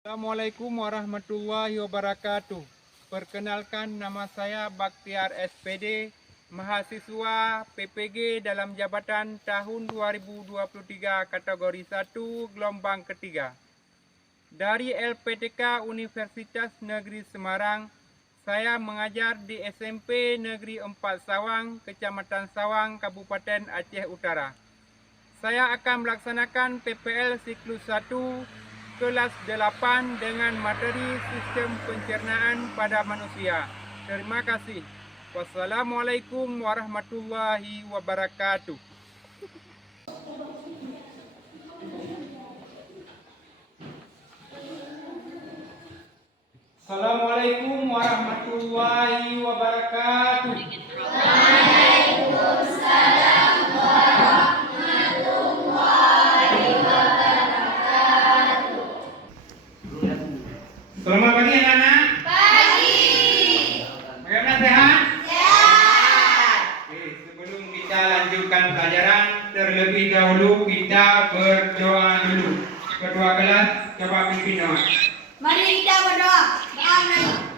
Assalamualaikum warahmatullahi wabarakatuh. Perkenalkan, nama saya Baktiar SPD, mahasiswa PPG dalam jabatan tahun 2023 kategori 1 gelombang ketiga. Dari LPTK Universitas Negeri Semarang, saya mengajar di SMP Negeri 4 Sawang, Kecamatan Sawang, Kabupaten Aceh Utara. Saya akan melaksanakan PPL siklus 1 kelas 8 dengan materi sistem pencernaan pada manusia. Terima kasih. Wassalamualaikum warahmatullahi wabarakatuh. Assalamualaikum warahmatullahi wabarakatuh. Selamat pagi anak-anak. Pagi. Bagaimana, sehat? Sehat. Oke, sebelum kita lanjutkan pelajaran, terlebih dahulu kita berdoa dulu. Kedua kelas, coba pimpin doa. Mari kita berdoa. Amin.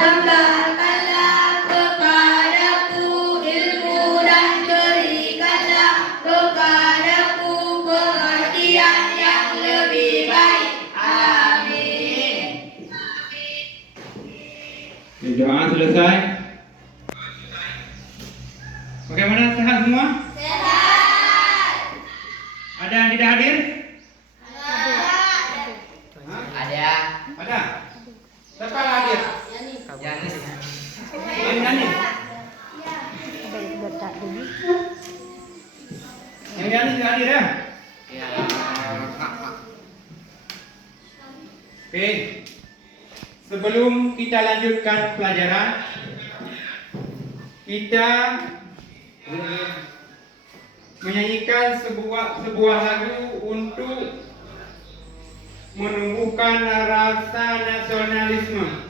Tambahkanlah kepadaku ilmu dan berikanlah kepadaku pengertian yang lebih baik. Amin. Doa selesai. Bagaimana, sehat semua? Sehat. Ada yang tidak hadir? Ada. Ada. Siapa yang hadir? Yanis. Yanis. Yang Yanis tidak hadir ya? Ya. Oke. Sebelum kita lanjutkan pelajaran, kita menyanyikan sebuah lagu untuk menumbuhkan rasa nasionalisme.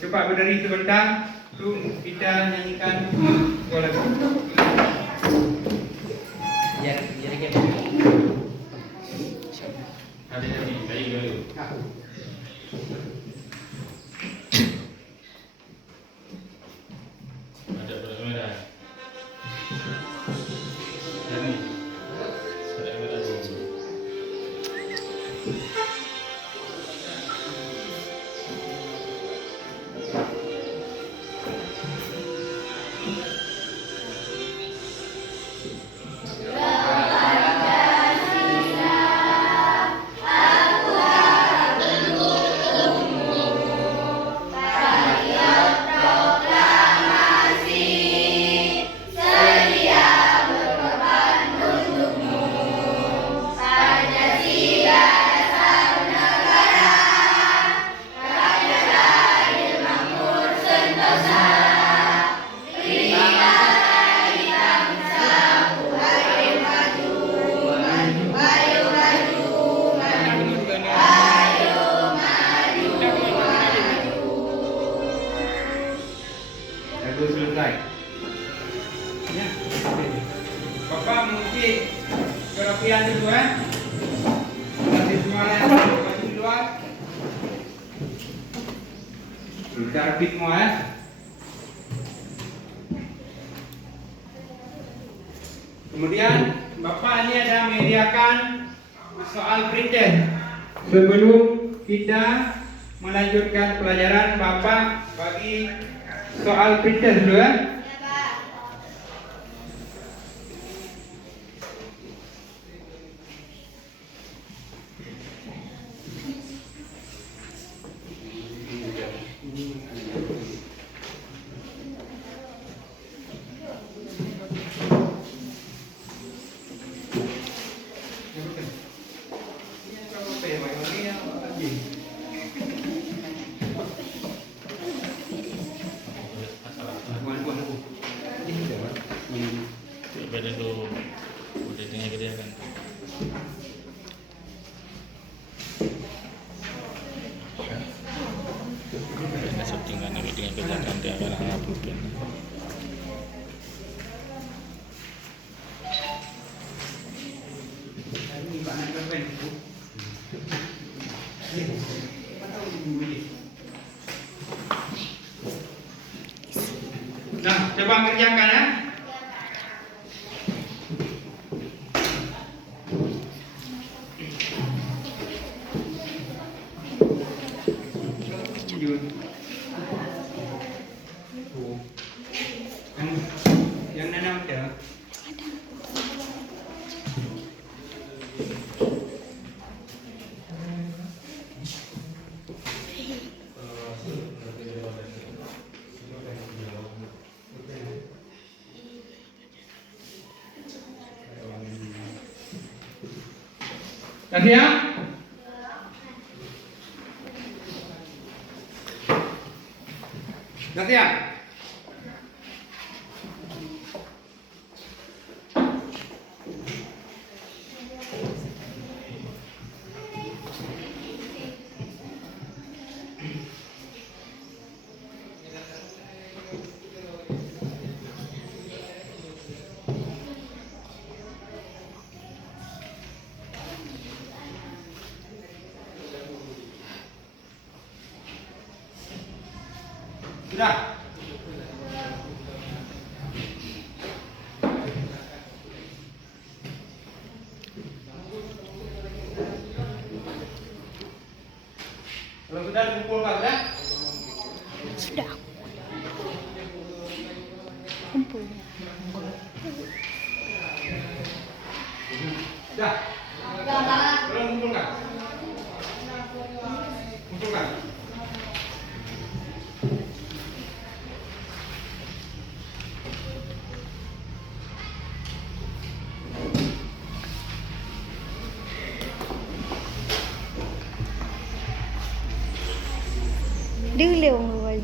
Coba berdiri sebentar, kita nyanyikan sebuah lagu. Ya, ya. Lagu selesai. Ya. Bapak mengisi kerapian dulu ya. Kasih semuanya baju di luar. Kita rapid semua ya. Kemudian Bapak ini ada menyediakan soal printed. Sebelum kita melanjutkan pelajaran, Bapak bagi soal printed dulu ya. pwede tuh udah tinggal gede kan. Karena settingan ini tinggal kerjakan dia akan ngapupin. Nah, coba kerjakan ya. Yang nanam dah. Kasih ya. Kasih ya. Sudah. Kalau sudah dikumpulkan, sudah? Sudah. Kumpul. Sudah. Belum kumpulkan. Kumpulkan. Đưa liều người.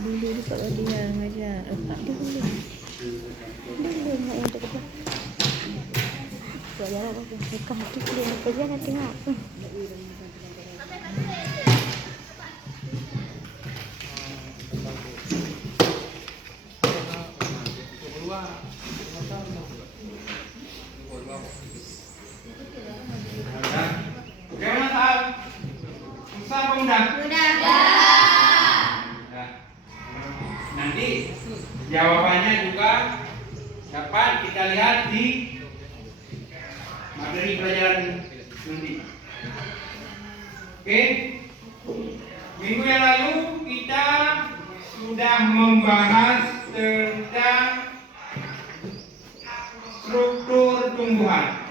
Dulu kalau dia ngajar, dulu nggak untuk apa? Belajar apa? Kaki dia kerja nanti nggak? Bagaimana Sal? Bisa apa udah? Udah. Nah, nanti jawabannya juga dapat kita lihat di materi pelajaran nanti. Oke? Minggu yang lalu kita sudah membahas tentang struktur tumbuhan.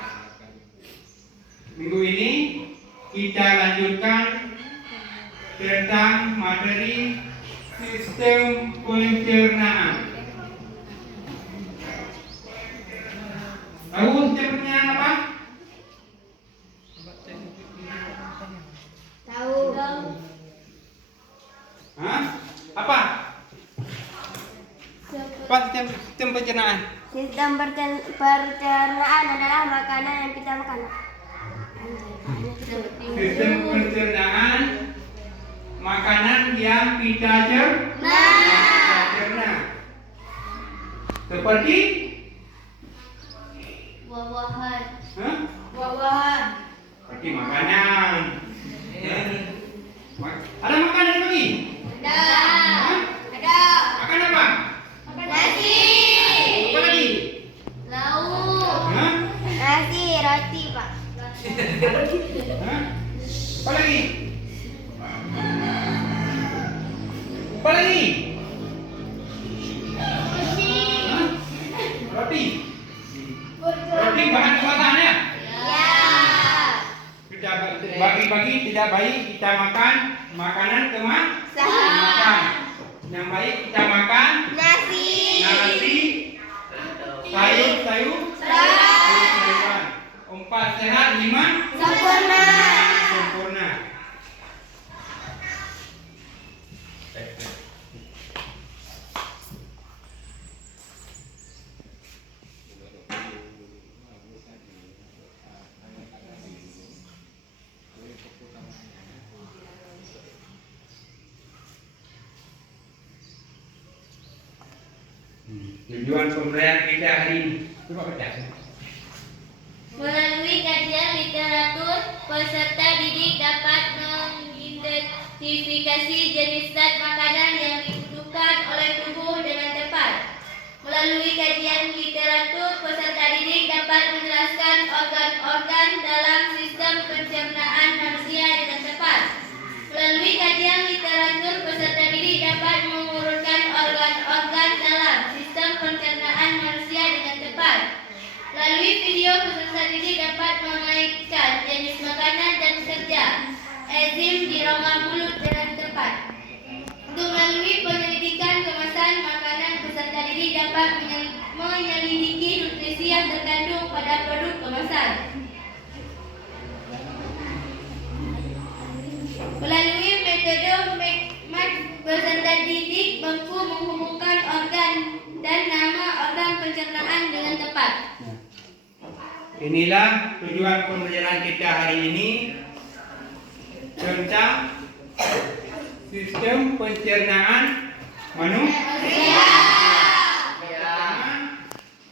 Minggu ini kita lanjutkan tentang materi sistem pencernaan. Tahu sistem pencernaan apa? Tahu. Hah? Apa? Apa sistem pencernaan? Sistem pencernaan adalah makanan yang kita makan. Sistem pencernaan makanan yang kita cerna. Seperti Buah-buahan. Hah? Buah-buahan. Seperti makanan. Ada makanan lagi? Ada. Hah? Ada. Makan apa? Nasi. Apa lagi? Lauk. Hah? Nasi, roti, Pak. Hah? Apa lagi? Apa lagi? Hah? Roti. Roti bahan kemasan ya? Ya. Kita bagi-bagi tidak baik kita makan makanan kemasan. Yang baik kita makan Nasi. sayur-sayuran. 4 sehat 5 Sempurna. sempurna. Tujuan pembelajaran kita hari ini. Coba baca. Melalui kajian literatur, peserta didik dapat mengidentifikasi jenis zat makanan yang dibutuhkan oleh tubuh dengan tepat. Melalui kajian literatur, peserta didik dapat menjelaskan organ-organ dalam sistem pencernaan manusia dengan tepat. Melalui kajian literatur, peserta didik dapat mengurutkan organ-organ dalam sistem pencernaan manusia dengan tepat. Melalui video, peserta didik dapat mengaitkan jenis makanan dan kerja enzim di rongga mulut dengan tepat. Untuk melalui penyelidikan kemasan makanan, peserta didik dapat menyelidiki nutrisi yang terkandung pada produk kemasan. Melalui metode MECMAT, peserta didik mampu menghubungkan organ dan nama organ pencernaan dengan tepat. Inilah tujuan pembelajaran kita hari ini tentang sistem pencernaan manusia. Pertama,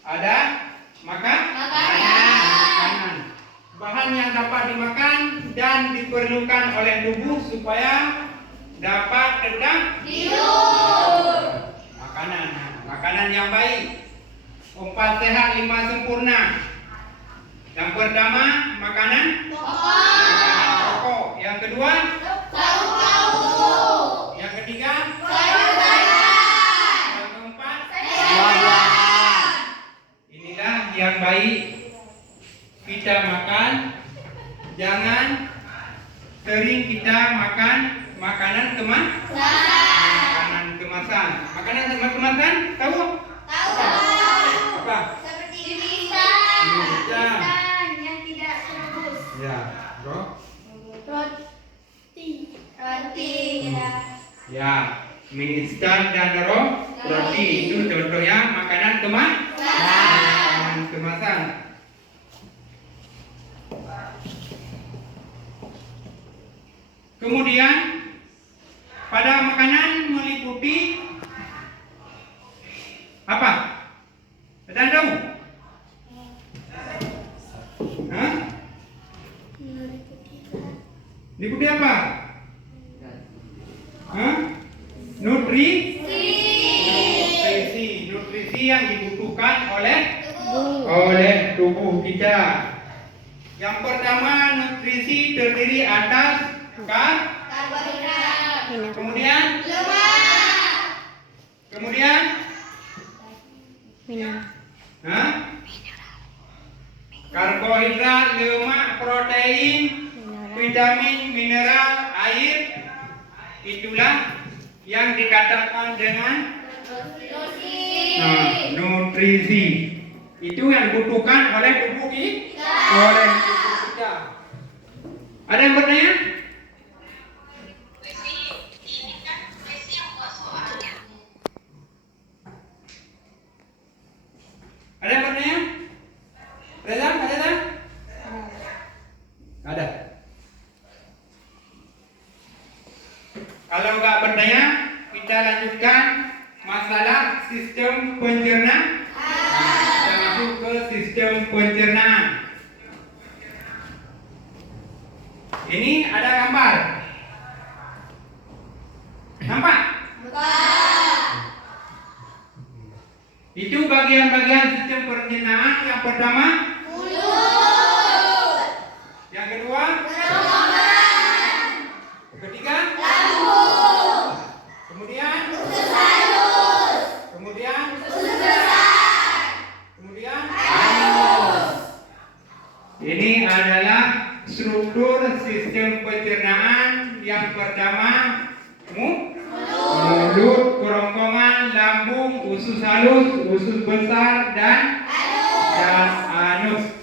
ada makanan. Bahan yang dapat dimakan dan diperlukan oleh tubuh supaya dapat tetap Hidup. Makanan yang baik. 4 sehat 5 sempurna. Yang pertama, makanan pokok. Yang kedua, yang ketiga, yang keempat, inilah yang baik kita makan. Jangan sering kita makan makanan kemasan. Makanan kemasan tahu? Apa? Seperti mie-instan yang tidak terbus. Ya, bro. Roti. Ya, mie instan dan roti itu contohnya makanan kemasan. Kemudian pada makanan meliputi apa? Ada tahu? Hah? Meliputi apa? Hah? Nutrisi yang dibutuhkan oleh tubuh kita. Yang pertama, nutrisi terdiri atas Karbohidrat. kemudian hah? Karbohidrat, lemak, protein, vitamin, mineral, air. Itulah yang dikatakan dengan nutrisi. Itu yang dibutuhkan oleh tubuh kita. Ada yang bertanya? Ada yang bertanya? Ada? Ada. Kalau nggak bertanya, kita lanjutkan masalah sistem pencernaan. Kita masuk ke sistem pencernaan. Ini ada gambar. Nampak? Itu bagian-bagian sistem pencernaan. Yang pertama, Mulut. yang kedua, Kerongkongan. yang ketiga, Lambung. kemudian, Usus halus. kemudian, Usus besar. kemudian. Anus. Ini adalah struktur sistem pencernaan. Yang pertama, mulut, kerongkongan, lambung, usus halus, usus besar, dan anus.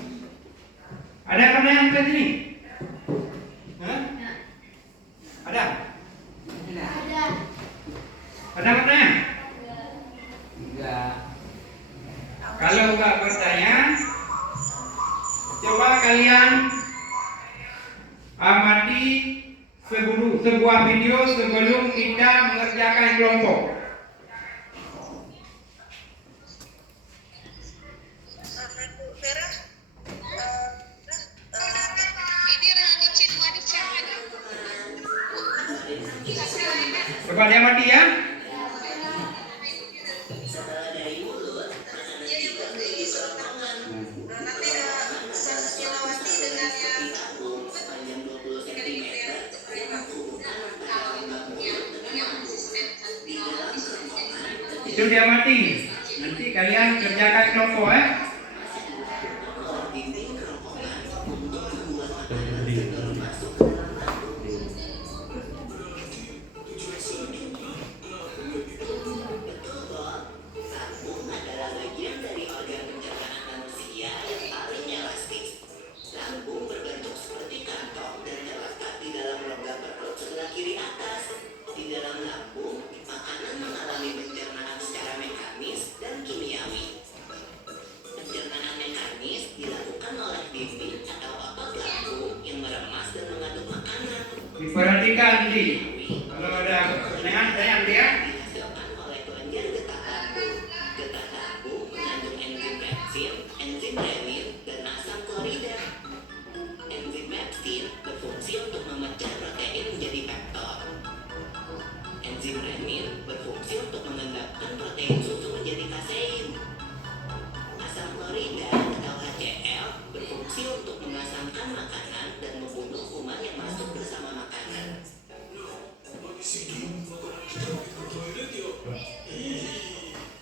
Ada pertanyaan ke sini? Hah? Ada? Ada pertanyaan? Kalau nggak bertanya, coba kalian amati sebuah video sebelum kita mengerjakan kelompok. Coba dia mati ya. Itu dia mati. Nanti kalian kerjakan kelompok ya. Diperhatikan di kalau ada pertanyaan dia. Enzim renin berfungsi untuk mengendapkan protein susu menjadi kasein. Asam klorida atau HCl berfungsi untuk mengasamkan makanan dan membunuh kuman yang masuk bersama makanan.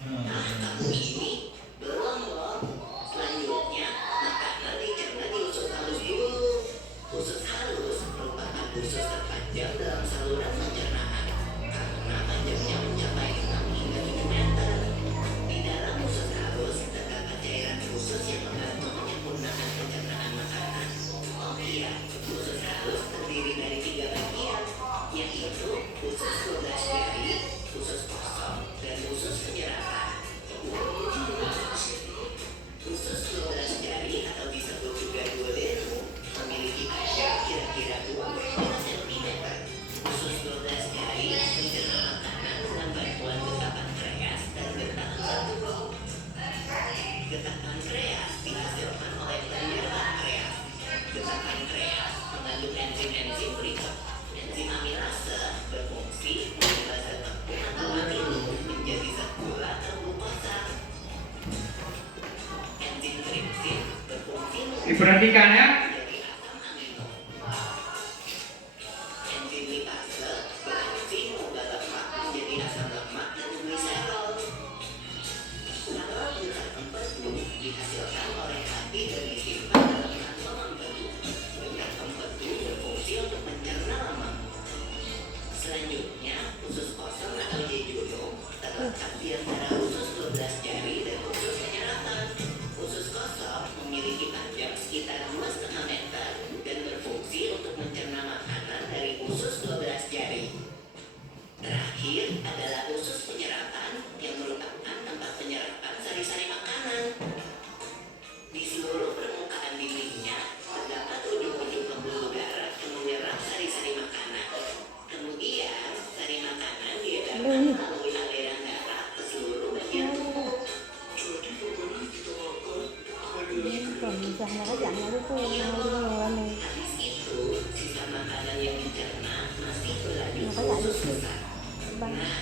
Nah, kamu ini belum loh. Selanjutnya, makanan dicerna di usus halus dulu. Usus halus merupakan usus terpanjang dalam saluran pencernaan karena panjangnya mencapai 6 hingga 7 meter. Di dalam usus halus terdapat cairan khusus yang membantu menyempurnakan pencernaan makanan. Oh iya, usus halus terdiri dari 3 bagian, yaitu usus 12 jari, usus kosong, dan usus penyerapan. Usus 12 jari atau disebut juga duodenum memiliki panjang kira-kira 2 cm. Usus 12 jari mencerna makanan dengan bantuan getah pankreas dan getah jantung. Getah pankreas dihasilkan oleh kelenjar pankreas. Getah pankreas mengandung enzim-enzim berikut. Enzim amilase berfungsi mengubah zat tepung atau amino menjadi zat gula atau glukosa. Enzim tripsin berfungsi Diperhatikan ya. menjadi asam amino. Enzim lipase berfungsi mengubah lemak menjadi asam lemak dan gliserol. Kalau getah empedu dihasilkan oleh hati dan disimpan dalam kantong empedu. Getah empedu berfungsi untuk mencerna lemak. Selanjutnya, usus kosong atau jejunum terletak di antara usus 12 jari dan usus penyerapan. Usus kosong memiliki panjang sekitar 2,5 meter dan berfungsi untuk mencerna makanan dari usus 12 jari. Terakhir adalah usus penyerapan yang merupakan tempat penyerapan sari-sari makanan. Di seluruh permukaan dindingnya terdapat ujung-ujung pembuluh darah yang menyerap sari-sari makanan. Kemudian, sari makanan diedarkan melalui aliran darah ke seluruh bagian tubuh. Habis itu, sisa makanan yang dicerna masih berlanjut ke usus besar. Nah,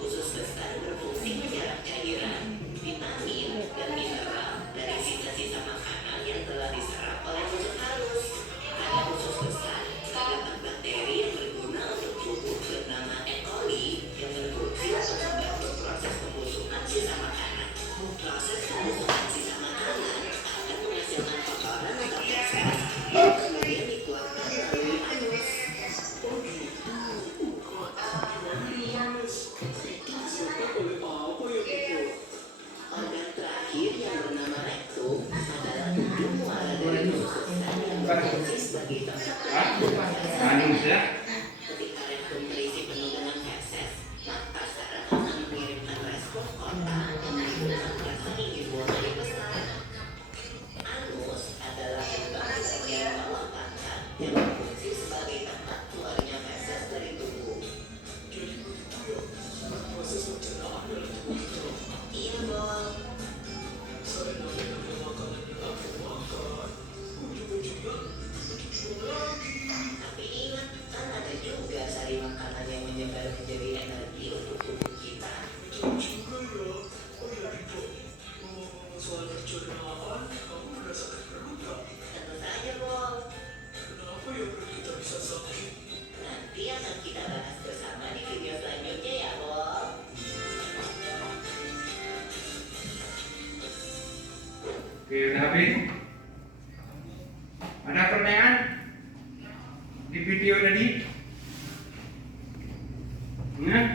usus besar berfungsi menyerap cairan, vitamin, dan mineral dari sisa-sisa makanan yang telah diserap oleh usus halus. Pada usus besar terdapat bakteri yang berguna untuk tubuh bernama E. coli yang berfungsi untuk membantu proses pembusukan sisa makanan. Proses pembusukan sisa makanan akan menghasilkan kotoran atau feses yang kemudian dikeluarkan melalui anus. Organ terakhir yang bernama rektum adalah ujung muara dari usus besar yang berfungsi sebagai tempat Anus ya. ketika rektum terisi penuh dengan feses, maka saraf akan mengirimkan respon kontak yang menimbulkan rasa ingin buang air besar. Anus adalah lubang di bagian bawah pangkal yang berfungsi sebagai tempat keluarnya feses dari tubuh. Iya, Bol. Tapi ingat, kan ada video tadi? Nah,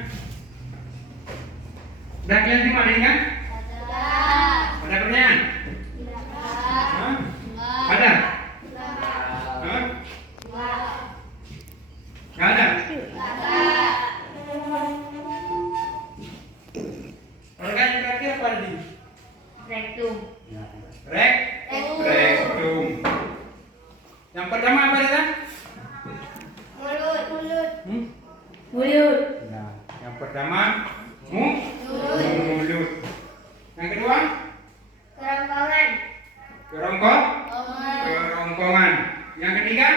udah kalian simak tadi kan? Ada pertanyaan? Hah? Ada? Hah? Nggak ada? Organ yang terakhir apa tadi? Rektum. Rektum. Yang pertama apa tadi? Mulut. Mulut. Nah, yang pertama mulut. Yang kedua Kerongkongan. kerongkongan. Yang ketiga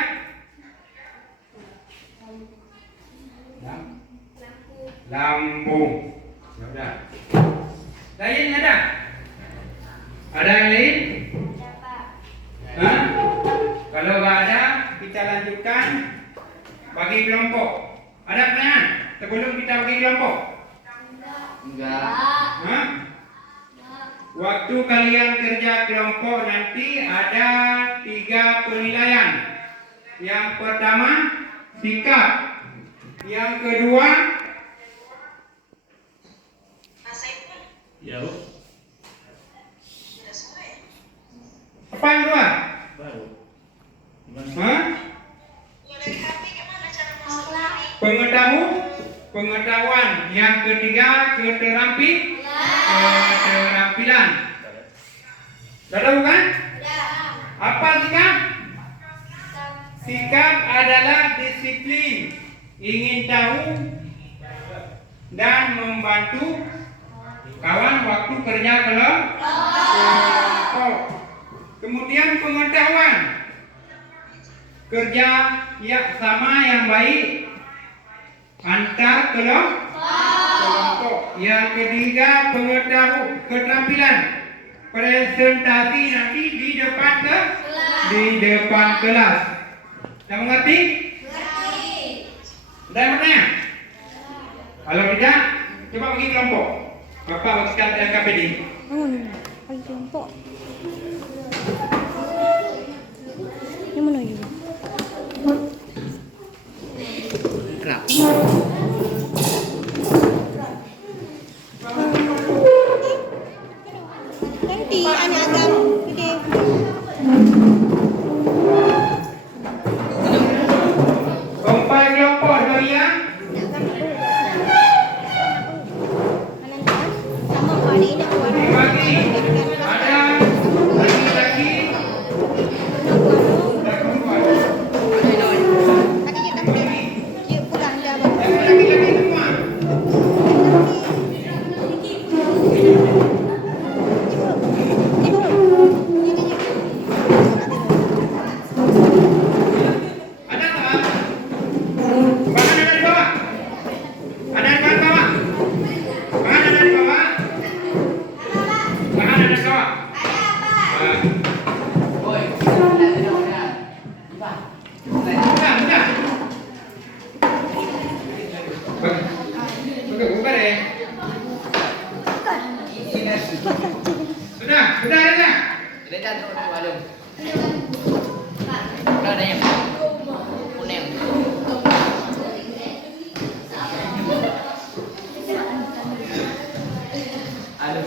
lambung. Ya udah. Lain ada? Ada yang lain? Hah? Kalau nggak ada, kita lanjutkan bagi kelompok. Ada pertanyaan sebelum kita bagi kelompok? Enggak. Hah? Waktu kalian kerja kelompok nanti ada 3 penilaian. Yang pertama sikap, yang kedua Ya, Bu. apa yang kedua? Baru. Gimana? Hah? Pengetahuan. Yang ketiga keterampilan. Sudah tahu kan? Apa sikap? Sikap adalah disiplin, ingin tahu dan membantu kawan waktu kerja kelompok. Kemudian pengetahuan, kerja yang sama yang baik antar kelompok. Yang ketiga keterampilan, presentasi nanti di depan kelas. Dah mengerti? Dah bertanya? Kalau tidak, coba bagi kelompok. Bapak bagikan LKPD. Bagi kelompok. Yang mana juga? Kerap. Nanti anak agam gede. Kompai kelompok doyan. Sama Pak Adik ini aku ada. Bagi. Ada lagi. Tadi kita pergi. Dia pulang dah bang. Lagi semua. Ada tak? Bahan ada di bawah. Ada di bawah. Bahan ada di bawah. Bahan ada di bawah. Ah. Oi, udah. Buka. Buka deh. Sudah ada. Udah jatuh tuh, aduh. Udah ada yang kuning. Aduh.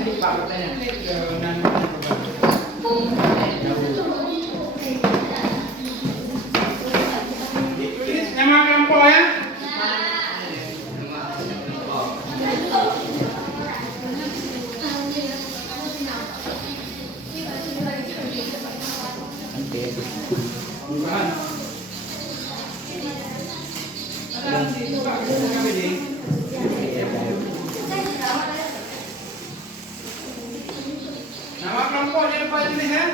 Ini Pak pertanyaan. Tulis nama kelompok ya. Bahan. Nama kelompok jangan lupa tulis ya.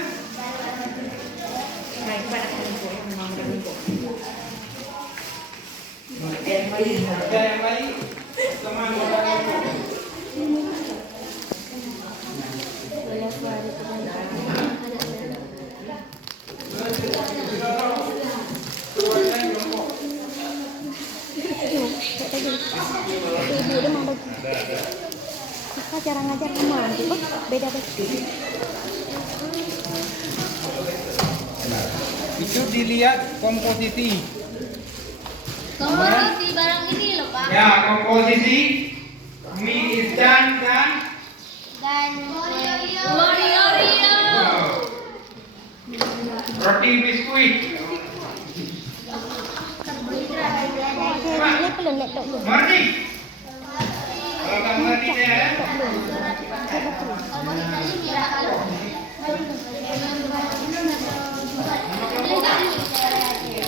Kerja yang baik sama anggota kelompok. Ibu dia mau bagi. Kita cara ngajar sama nanti, Pak. Beda pasti. Itu dilihat komposisi. Komposisi barang ini loh Pak. Ya, komposisi mie instan dan Oreo. roti biskuit. Ini perlu nak tok lu. Ngerti? Kalau kamu ngerti saya,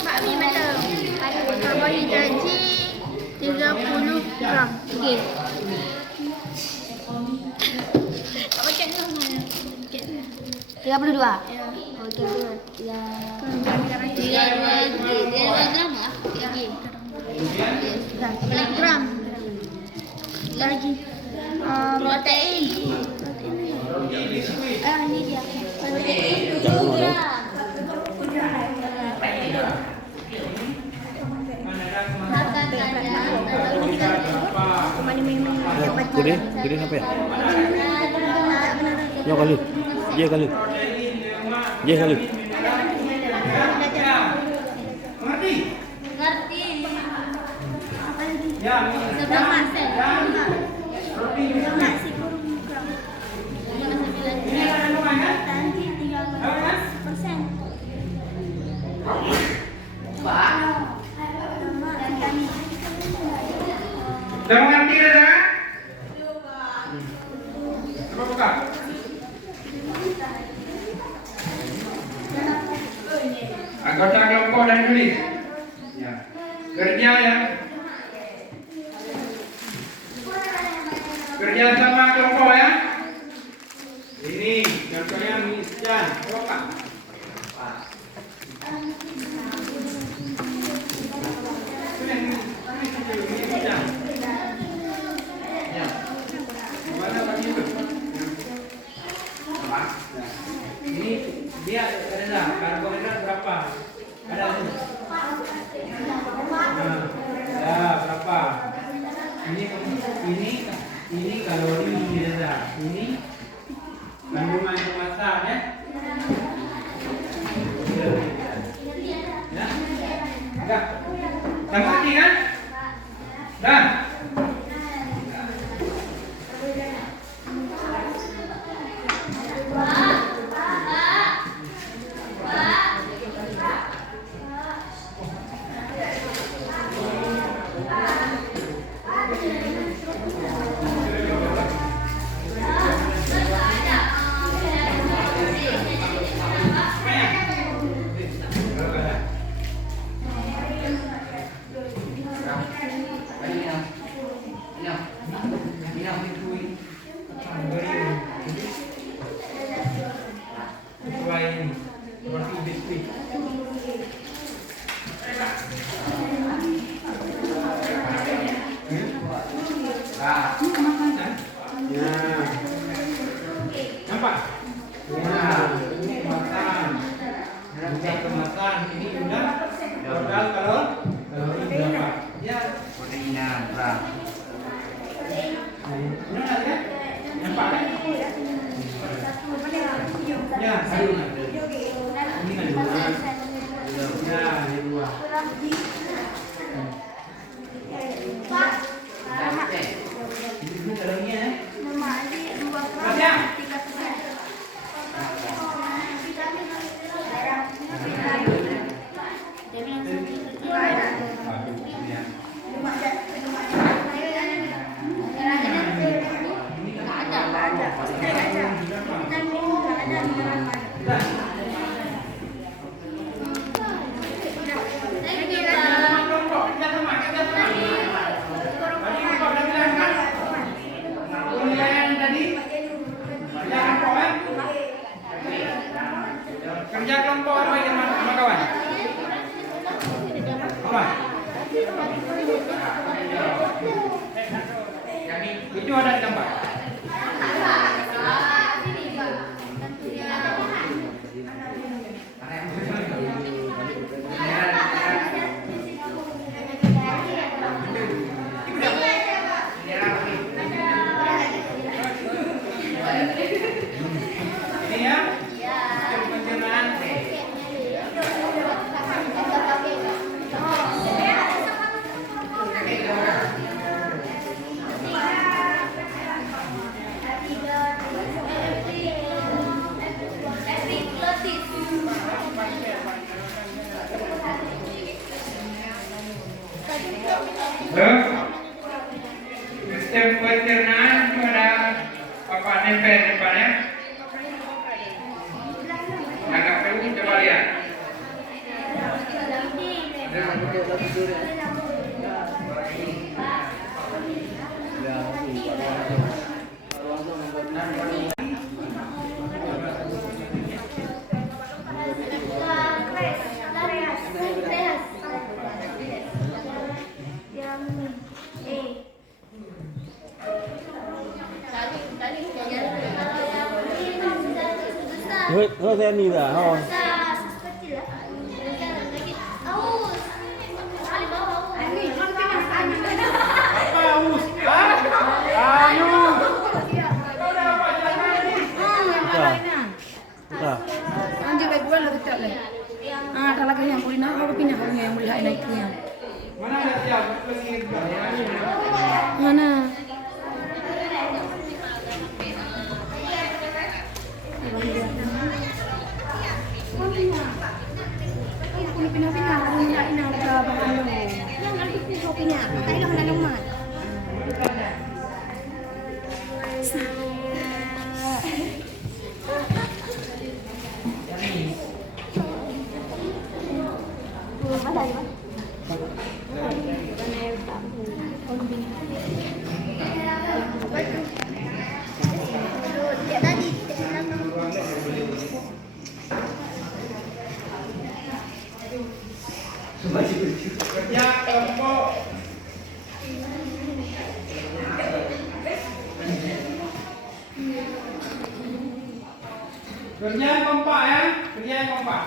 Bakmi macam karbohidrat 30 gram. Okey. Tiga puluh dua. Oke, ya. 3 gram lah. Berapa gram? Lagi. Protein. roti biskuit. Ini dia. Protein 7 gram. Makan Gede, gede sampai ya? Ya kali, dia kali, dia kali. Ya, ngerti? Ngerti. Ya, mie instan dan roti biskuit. Ini kandungan kan? Tahu kan? Sudah mengerti saudara? Coba buka. Anggota kelompok dan tulis. Ya. Kerja ya. Kerja sama kelompok ya. Ini contohnya mie instan. Coba. Mana bagi itu? Ini dia ada karbohidrat berapa? Ada ini. Ya berapa? Ini kalori rendah. Ini kandungan kemasan ya. Ya. Enggak. Ngerti kan? Dan nampak? Ya, ini kemasan. Bukan kemasan, ini udah total kalori berapa? Ya, proteinnya berapa? Ini ada ya? Nampak kan? Ya, sayurnya. Ini kan dua. Ya, ini dua. Ini dalamnya ya. Masya. Kerja kelompok apa yang sama kawan? Apa? Itu ada di tempat. nempel depan ya. Agak peluh coba lihat. Thôi xem gì cả thôi. Anjir baik gue lah kecil lah. Ada lagi yang kulina, aku pindah yang mulai naiknya. Mana ada siap? Mana? Pindah-pindah, aku pindah ke bahan lo. Yang nanti aku pindah, makanya lo menanam mat. Kerja kelompok. Kerja kompak ya, kerja kompak.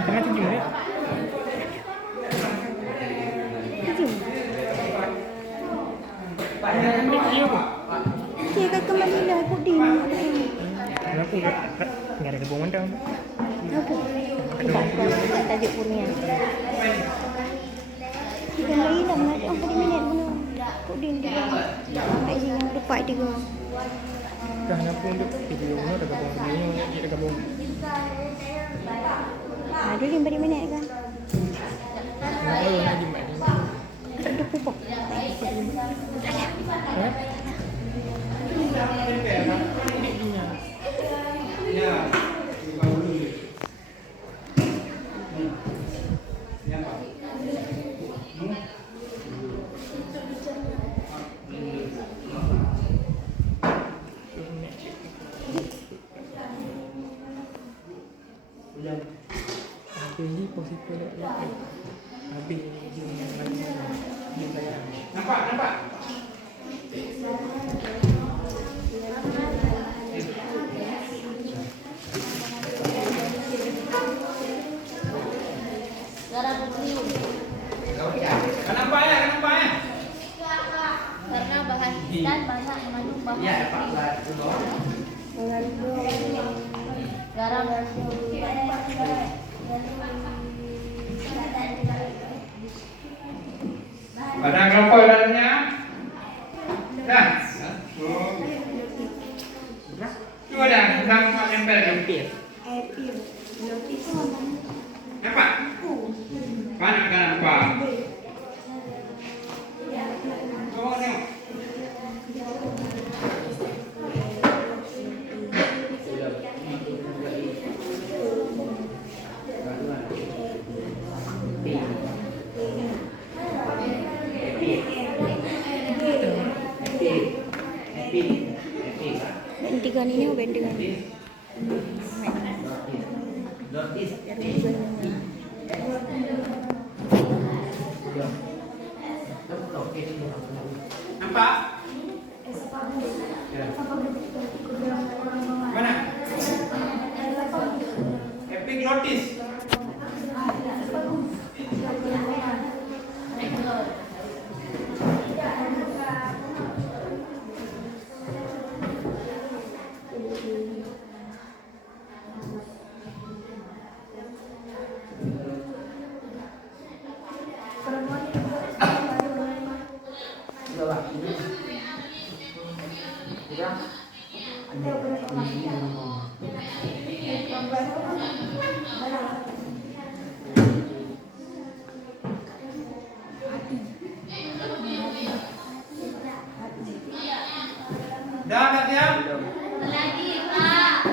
Tengah 7 menit. Dia kan kembali lah puding. Aku enggak ada hubungan dong. Apa? Buat tajuk kurnia. Kita lagi nak nak 40 minit mana? Puding dia. Sampai sini lupa dia. Dah ngapung tu video ni dah gabung ni dia dah gabung. Ada 50 minit kan? Nak nak jimat ni. Ada pupuk. Ya. Ini positif lah. Habis Nampak, nampak. Kan nampak ya, kan nampak ya. Karena bahan instan banyak mengandung bahan garam Ada kelompok dalamnya. Dah. Coba dah, sama nempel hampir. Nampak? Mana kan nampak? Oh, ni. Bentikan ini apa bentikan? Nampak? Mana? Epiglottis. Dah siap? Lagi, Pak.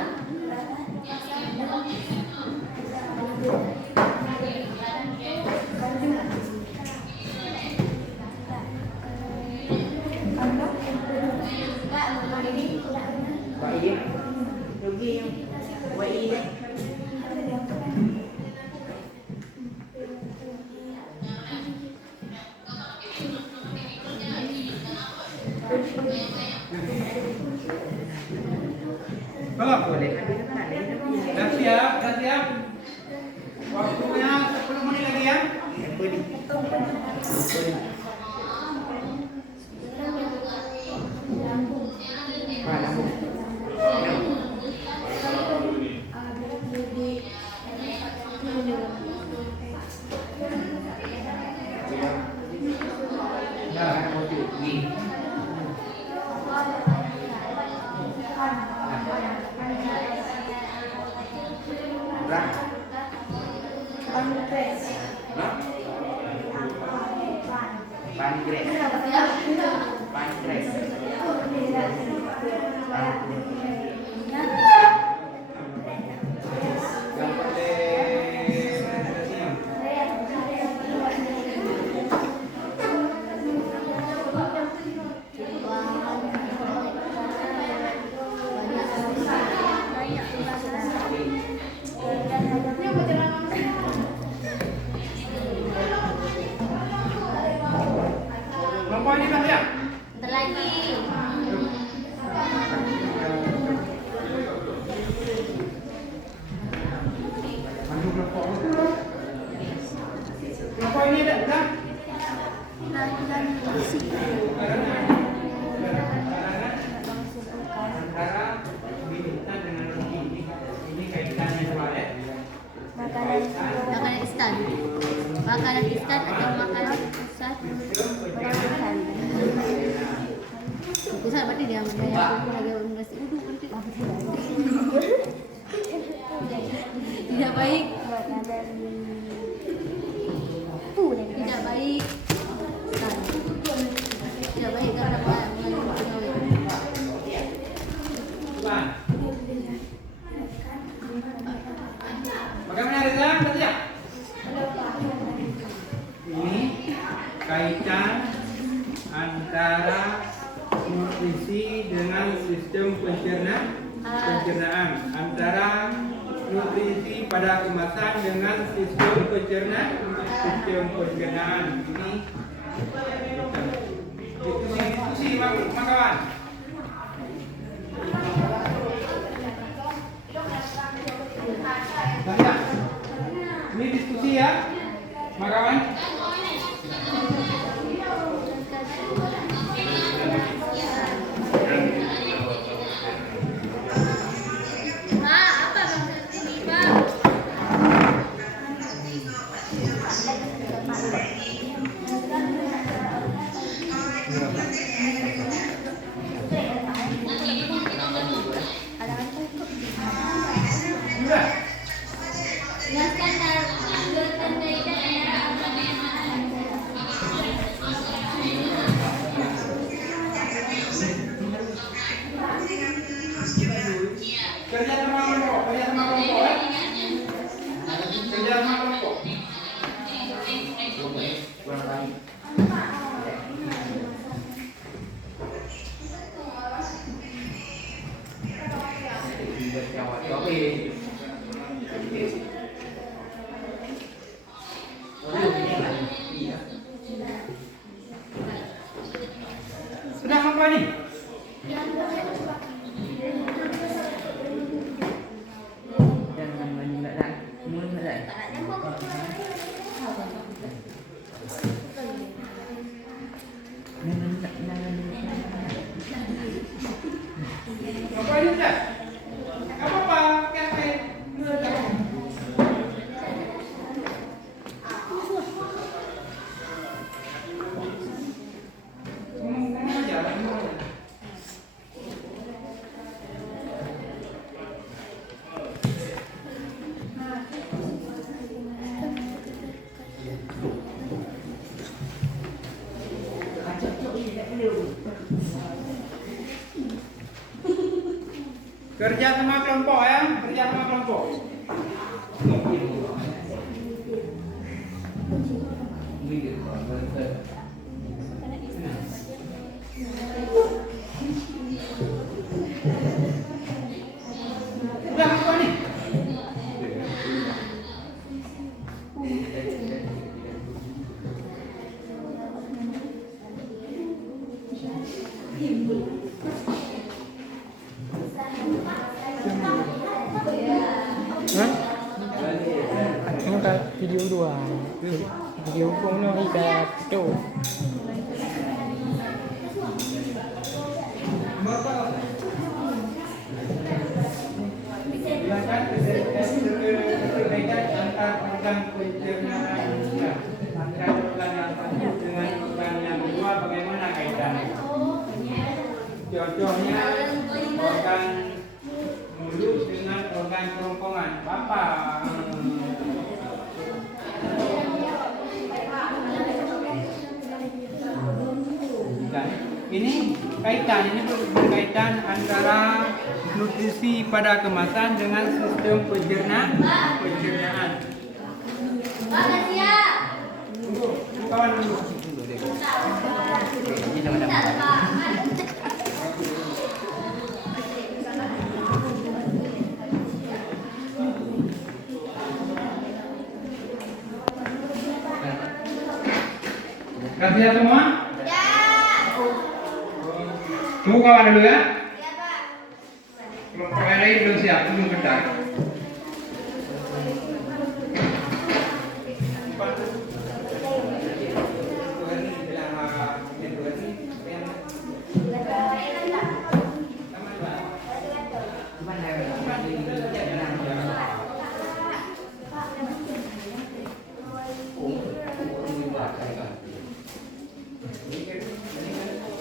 Baik. Rugi yang WI deh. Belum? Boleh. Dah siap? Waktunya 10 menit lagi ya. Boleh. Mana? Dah. Kelompok ini dah siap? Bentar lagi. Kelompok ini dah? Antara binatang dengan ini kaitannya dua ya. Makanan instan. Makanan instan atau makanan pusat? Pusat berarti dia lagi nasi uduk nanti. Tidak baik. Tidak baik. Tidak baik karena Bagaimana Reza? Berarti ya? Ini kaitan antara nutrisi dengan sistem pencernaan, antara nutrisi pada kemasan dengan sistem pencernaan. Ini diskusi kawan. Ini diskusi ya, kawan. Pak, apa maksud ini, Pak? Sudah. Jelaskan kaitan Kerja sama kelompok ya. Kerja sama kelompok. Sudah apa nih? Jangan menyelat. Apa ini sudah? Gak apa-apa, kafe. Ngomong aja. Kerja sama kelompok ya, kerja sama kelompok. Udah apa nih? Hah? Ini kayak video doang. Video pun no ikat tuh. Silakan perbedaan antara organ pencernaan antara organ yang satu dengan organ yang kedua bagaimana kaitannya? Contohnya organ mulut dengan organ kerongkongan. Bapak ini kaitan, ini berkaitan antara nutrisi pada kemasan dengan sistem pencernaan. Bapak siap. Tunggu, kawan dulu. Kasih semua? Ya. Tunggu kawan dulu ya. Ya, Pak. Kelompok yang lain belum siap, tunggu bentar.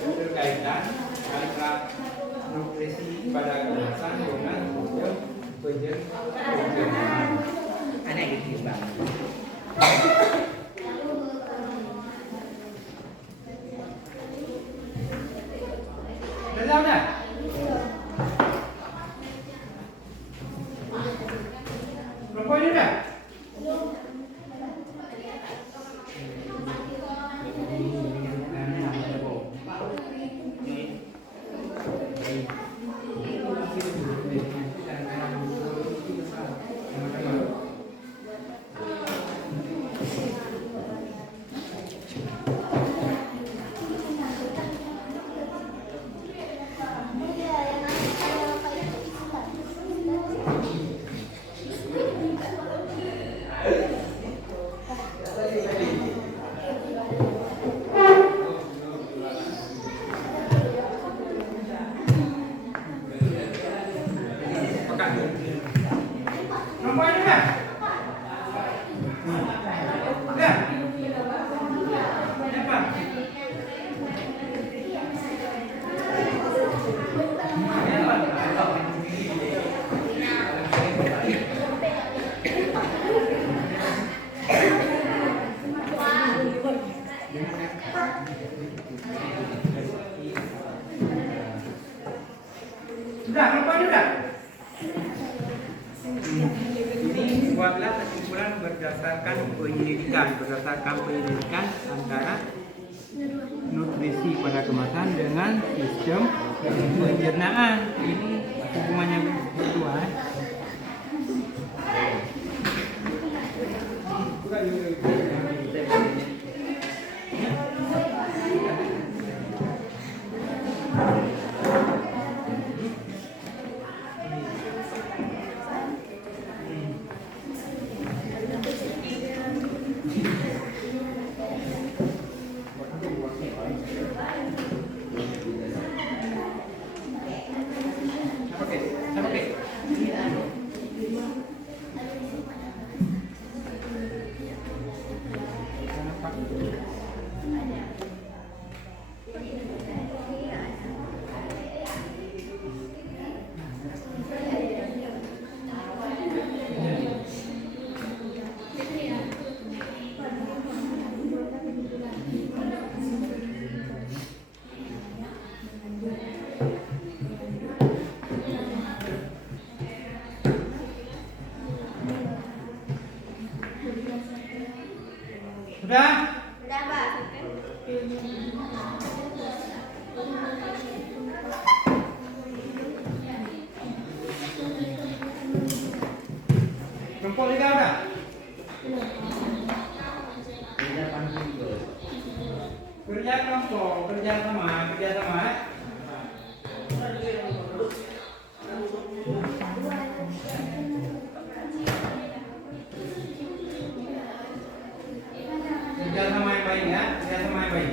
Berkaitan antara nutrisi pada kemasan dengan sistem pencernaan. Anak gitu bang. Udah? Kelompok ini udah? Kelompok ini udah? Udah? Apa? Sudah, kelompok ini udah? Ini buatlah kesimpulan berdasarkan penyelidikan antara nutrisi pada kemasan dengan sistem pencernaan. Ini hubungannya berdua. Oke. Kelompok tiga udah. Kerja kelompok, kerja sama. Kerja sama yang baik ya, kerja sama yang baik.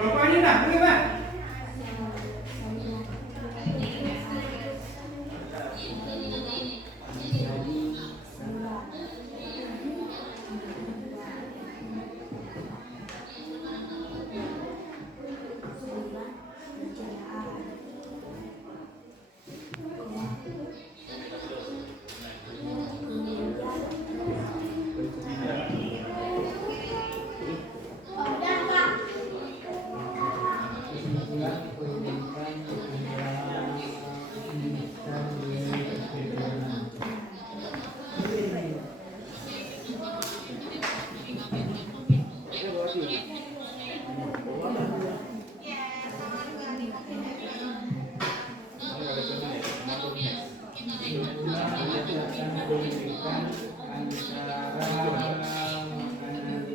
Kelompoknya dah, pergi Pak.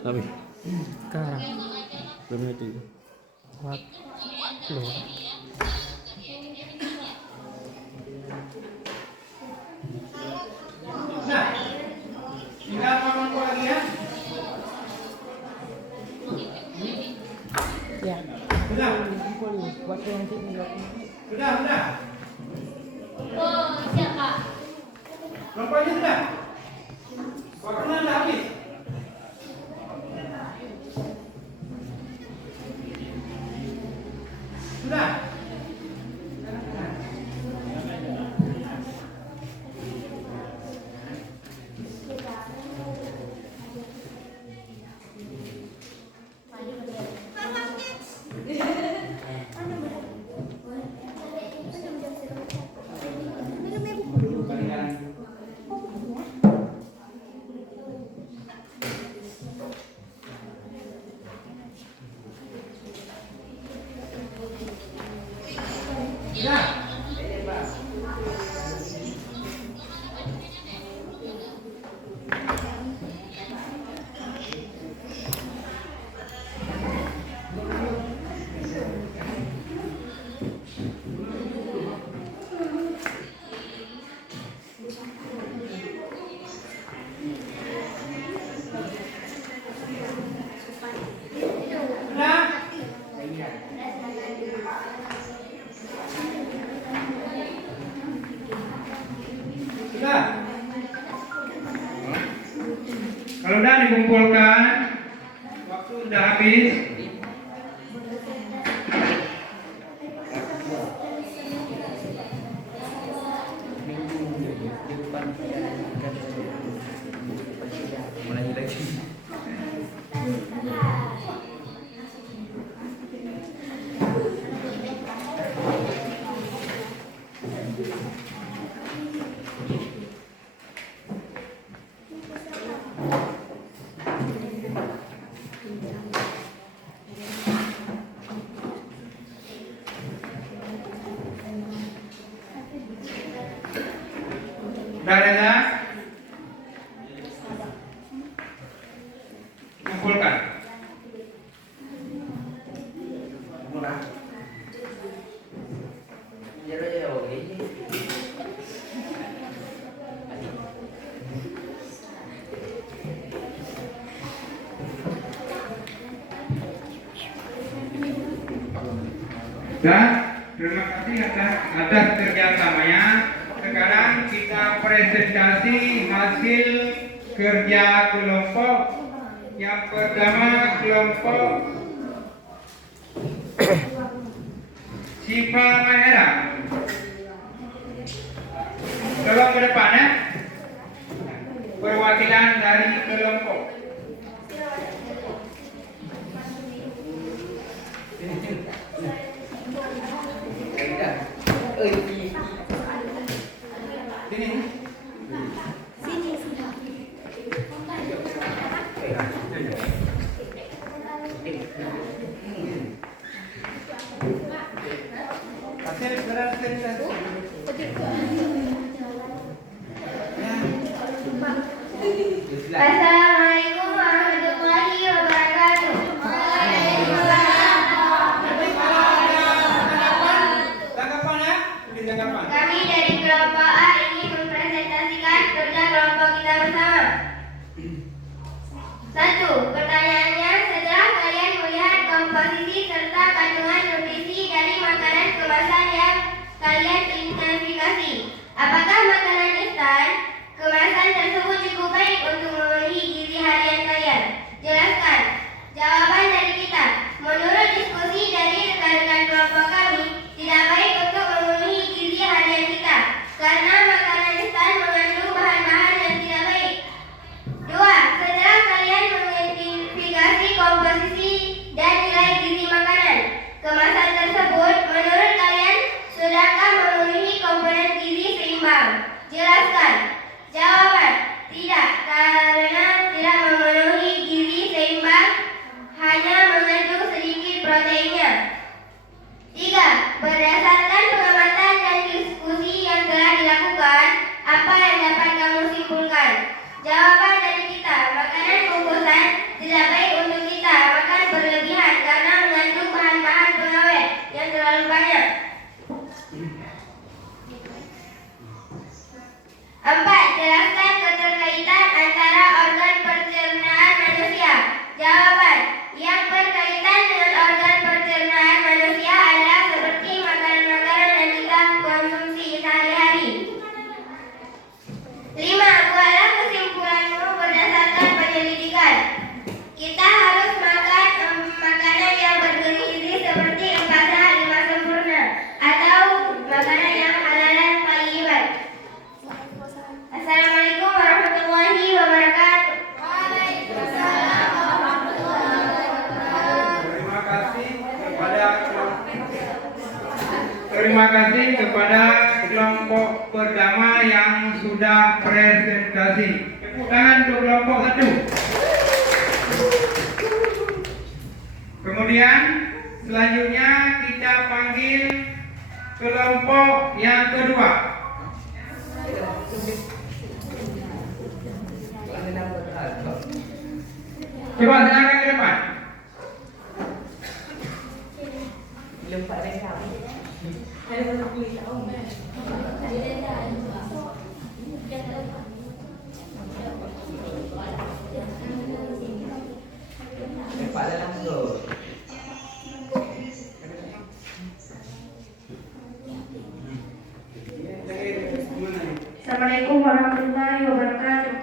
Tapi Sekarang belum itu. waktu Nah, tinggal kelompok lagi ya. ya Sudah, waktu yang sudah. Oh, siap Pak. Kelompoknya sudah. Waktunya sudah habis. Sudah. Sudah. Sudah. Sudah. Kalau sudah dikumpulkan, waktu sudah habis. Mulai lagi. Sudah ada? Kumpulkan. Murah. Jero oke. Dan terima kasih atas kerjasamanya. Sekarang kita presentasi hasil kerja kelompok. Yang pertama kelompok Syifa Mahera. Tolong ke depan ya. Perwakilan dari kelompok. Sini. Assalamualaikum warahmatullahi wabarakatuh. Tanggapan ya? Beri tanggapan. Kami dari kelompok A ingin mempresentasikan kerja kelompok kita bersama. 1. Pertanyaannya, setelah kalian melihat komposisi serta kandungan nutrisi dari makanan kemasan yang kalian identifikasi, apakah makanan instan kemasan tersebut cukup baik untuk memenuhi gizi harian kalian? Jelaskan. Jawaban dari kita, menurut diskusi dari rekan-rekan kelompok kami, tidak baik untuk memenuhi gizi harian kita karena makanan instan mengandung bahan-bahan yang tidak baik. 2. Setelah kalian mengidentifikasi komposisi dan nilai gizi makanan kemasan tersebut, menurut kalian sudahkah memenuhi komponen gizi seimbang? Jelaskan. Jawaban, tidak, karena tidak memenuhi gizi seimbang, hanya mengandung sedikit proteinnya. 3. Berdasarkan pengamatan dan diskusi yang telah dilakukan, apa yang dapat kamu simpulkan? Jawaban dari kita, makanan bungkusan tidak baik untuk kita makan berlebihan karena mengandung bahan-bahan pengawet yang terlalu banyak. 4. Jelaskan keterkaitan antara organ pencernaan manusia. Jawaban, yang berkaitan dengan organ pencernaan manusia adalah seperti makanan-makanan yang kita konsumsi sehari-hari. 5. Buatlah kesimpulanmu berdasarkan penyelidikan. Kita harus makan makanan yang bergizi seperti 4 sehat 5 sempurna atau makanan yang halal dan thayyiban. Assalamualaikum warahmatullahi wabarakatuh. Waalaikumsalam warahmatullahi wabarakatuh. Terima kasih kepada kelompok pertama yang sudah presentasi. Tepuk tangan untuk kelompok 1. Kemudian selanjutnya kita panggil kelompok yang kedua. Coba silakan ke depan. Assalamualaikum warahmatullahi wabarakatuh.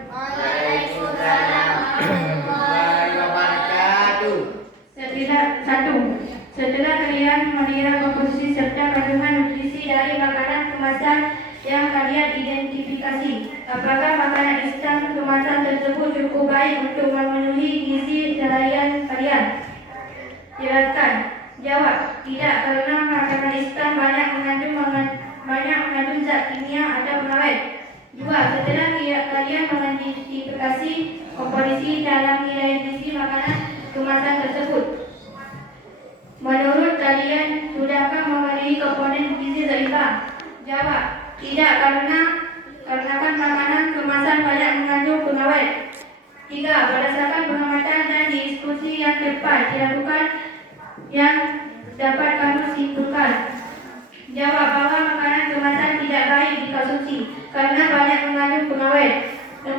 Setelah kalian melihat komposisi serta kandungan nutrisi dari makanan kemasan yang kalian identifikasi, apakah makanan instan kemasan tersebut cukup baik untuk memenuhi gizi harian kalian? Jelaskan. Jawab, tidak, karena makanan instan banyak mengandung zat kimia atau pengawet. 2. Setelah kalian mengidentifikasi komposisi dalam nilai gizi makanan kemasan tersebut, menurut kalian sudahkah memenuhi komponen gizi seimbang? Jawab, tidak, karena makanan kemasan banyak mengandung pengawet. 3. Berdasarkan pengamatan dan diskusi yang tepat dilakukan, yang dapat kamu simpulkan? Jawab, bahwa makanan kemasan tidak baik dikonsumsi karena banyak mengandung pengawet. 4.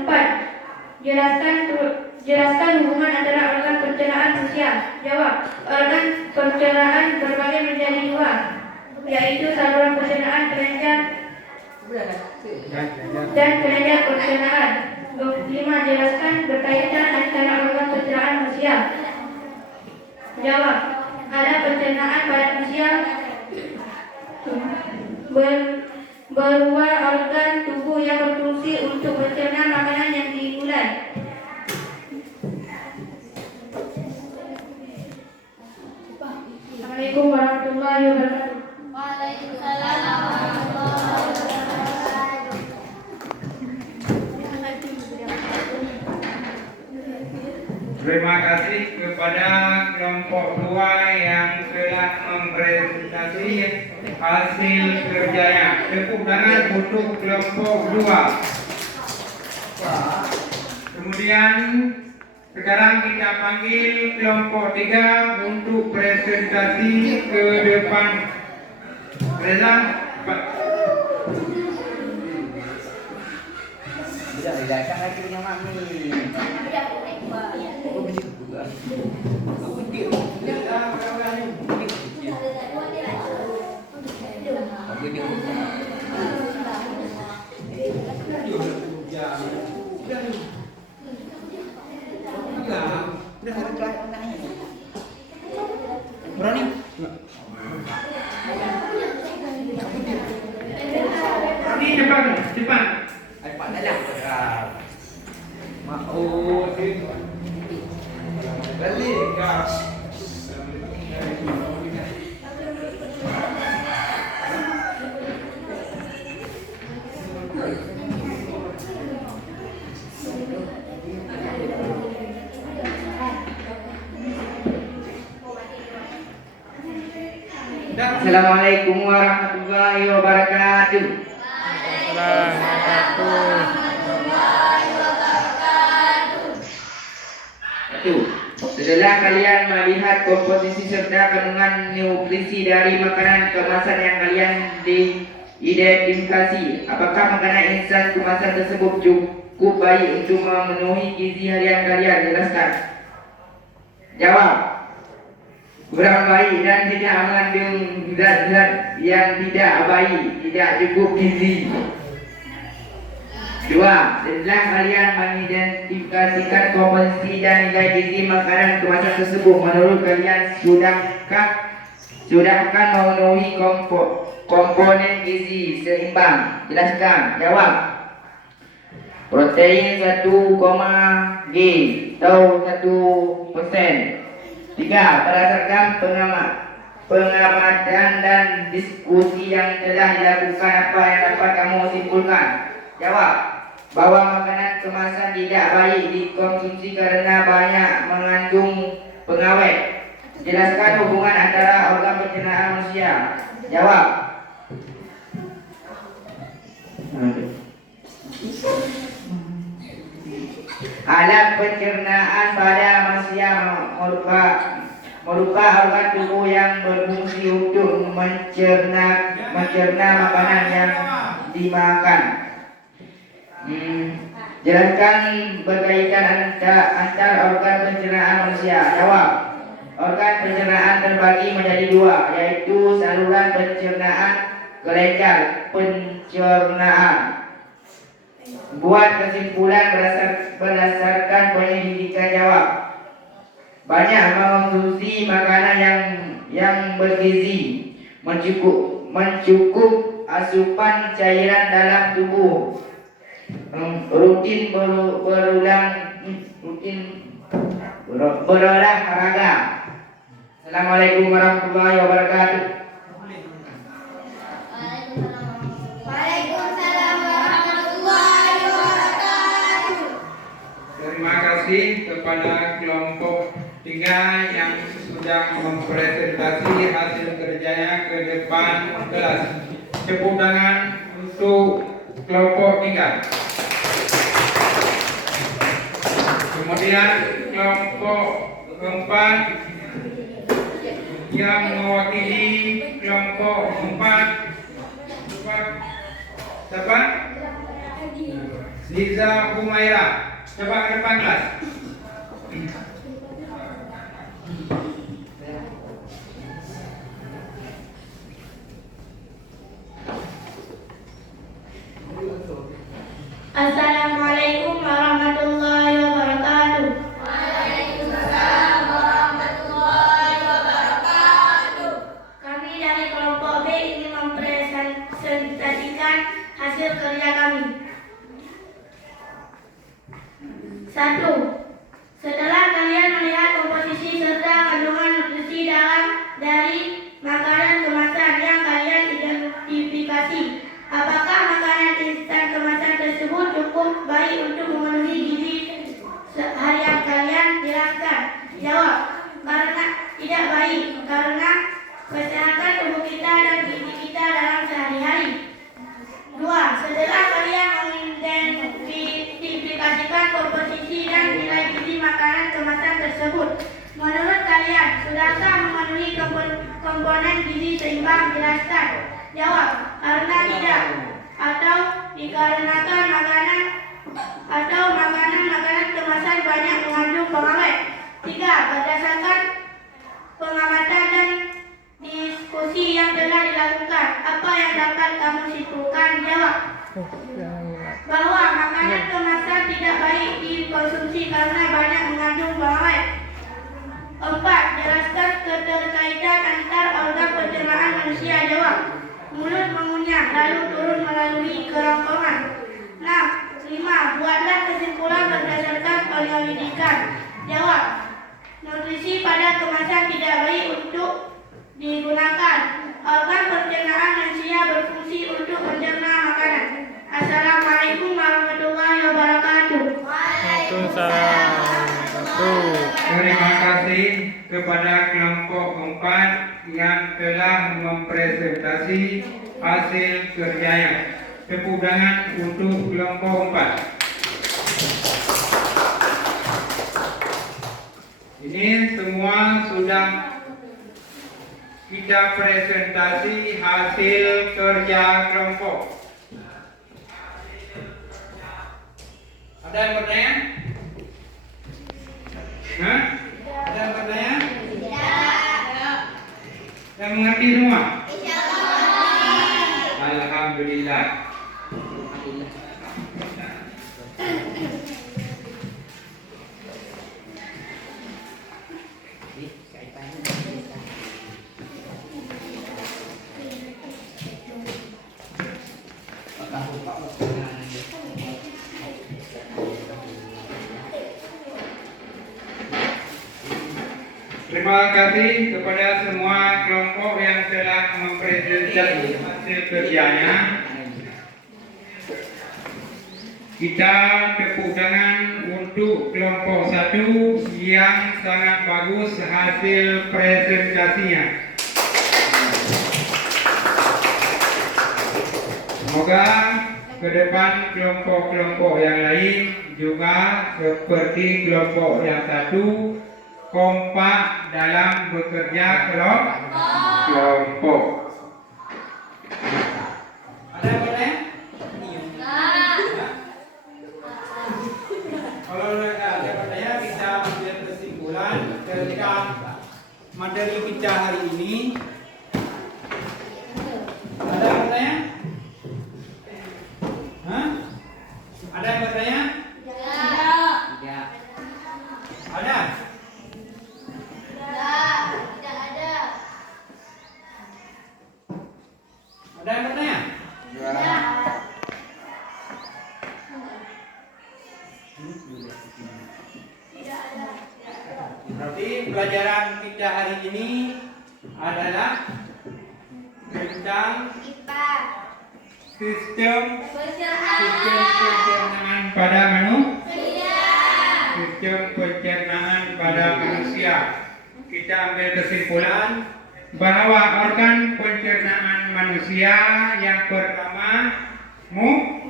Jelaskan hubungan antara organ pencernaan sosial. Jawab, organ pencernaan terbagi menjadi 2, yaitu saluran pencernaan kelenjar dan kelenjar pencernaan. 5. Jelaskan berkaitan antara organ pencernaan sosial. Jawab, ada pencernaan pada manusia berupa organ tubuh yang berfungsi untuk mencerna makanan yang dimulai. Assalamualaikum warahmatullahi wabarakatuh. Waalaikumsalam warahmatullahi wabarakatuh. Terima kasih kepada kelompok 2 yang telah mempresentasi hasil kerjanya. Tepuk tangan untuk kelompok 2. Kemudian sekarang kita panggil kelompok 3 untuk presentasi ke depan. Reza, Pak. Tidak didasar lagi punya mami. Berani? Ini cepat, cepat. Pak dalam. Mau balik kau. Assalamualaikum warahmatullahi wabarakatuh. Setelah kalian melihat komposisi serta kandungan nutrisi dari makanan kemasan yang kalian diidentifikasi, apakah makanan instan kemasan tersebut cukup baik untuk memenuhi gizi harian kalian? Jelaskan. Jawab. Kurang baik dan tidak mengandung zat-zat yang tidak baik, tidak cukup gizi. 2. Setelah kalian mengidentifikasikan komposisi dan nilai gizi makanan kemasan tersebut, menurut kalian sudahkah memenuhi komponen gizi seimbang? Jelaskan. Jawab. Protein 1, G atau 1%. 3. Berdasarkan pengamatan dan diskusi yang telah dilakukan, apa yang dapat kamu simpulkan? Jawab. Bahwa makanan kemasan tidak baik dikonsumsi karena banyak mengandung pengawet. Jelaskan hubungan antara organ pencernaan manusia. Jawab. Alat pencernaan pada manusia merupakan organ tubuh yang berfungsi untuk mencerna makanan yang dimakan. Jelaskan berkaitan antar organ pencernaan manusia. Jawab. Organ pencernaan terbagi menjadi 2, yaitu saluran pencernaan, kelenjar pencernaan. Buat kesimpulan berdasarkan penyelidikan. Jawab. Banyak mengonsumsi makanan yang bergizi, mencukup asupan cairan dalam tubuh, rutin berolahraga. Assalamualaikum warahmatullahi wabarakatuh. Waalaikumsalam warahmatullahi wabarakatuh. Terima kasih kepada kelompok 3 yang sudah mempresentasi hasil kerjanya ke depan kelas. Tepuk tangan untuk kelompok 3. Kemudian kelompok keempat yang mewakili kelompok 4. Siapa? Liza Humaira. Coba ke depan kelas. Assalamualaikum warahmatullahi wabarakatuh. Waalaikumsalam warahmatullahi wabarakatuh. Kami dari kelompok B ingin mempresentasikan hasil kerja kami. 1. Setelah kalian melihat komposisi serta kandungan nutrisi dari makanan kemasan yang kalian identifikasi, apakah makanan instan kemasan tersebut cukup baik untuk memenuhi gizi harian kalian? Jelaskan. Jawab. Karena tidak baik, karena kesehatan tubuh kita dan gizi kita dalam sehari-hari. 2. Setelah kalian mengidentifikasikan komposisi tersebut. Menurut kalian, sudahkah memenuhi komponen gizi seimbang? Jelaskan. Jawab, karena tidak, atau dikarenakan makanan kemasan banyak mengandung pengawet. 3. Berdasarkan pengamatan dan diskusi yang telah dilakukan, apa yang dapat kamu simpulkan? Jawab, bahwa makanan kemasan tidak baik dikonsumsi karena banyak mengandung pengawet. 4. Jelaskan keterkaitan antar organ pencernaan manusia. Jawab, mulut mengunyah lalu turun melalui kerongkongan. 5. Buatlah kesimpulan berdasarkan penyelidikan. Jawab, nutrisi pada kemasan tidak baik untuk digunakan. Organ pencernaan manusia berfungsi untuk mencerna makanan. Assalamualaikum warahmatullahi wabarakatuh. Waalaikumsalam. Terima kasih kepada kelompok 4 yang telah mempresentasi hasil kerjanya. Tepuk tangan untuk kelompok 4. Ini semua sudah kita presentasi hasil kerja kelompok. Ada yang bertanya? Hah? Ada yang bertanya? Tidak. Yang mengerti semua? Alhamdulillah. Terima kasih kepada semua kelompok yang telah mempresentasi hasil kerjanya. Kita tepuk tangan untuk kelompok 1 yang sangat bagus hasil presentasinya. Semoga ke depan kelompok-kelompok yang lain juga seperti kelompok yang 1 kompak dalam bekerja kelompok. Ada yang bertanya? Kalau ada bertanya, kita ambil kesimpulan tentang materi kita hari ini. Ada yang bertanya? Hah? Ada yang bertanya? Tidak. Ada? Tidak ada. Ada yang bertanya? Berarti pelajaran kita hari ini adalah tentang sistem pencernaan pada manusia. Kita ambil kesimpulan bahwa organ pencernaan manusia yang pertama mulut.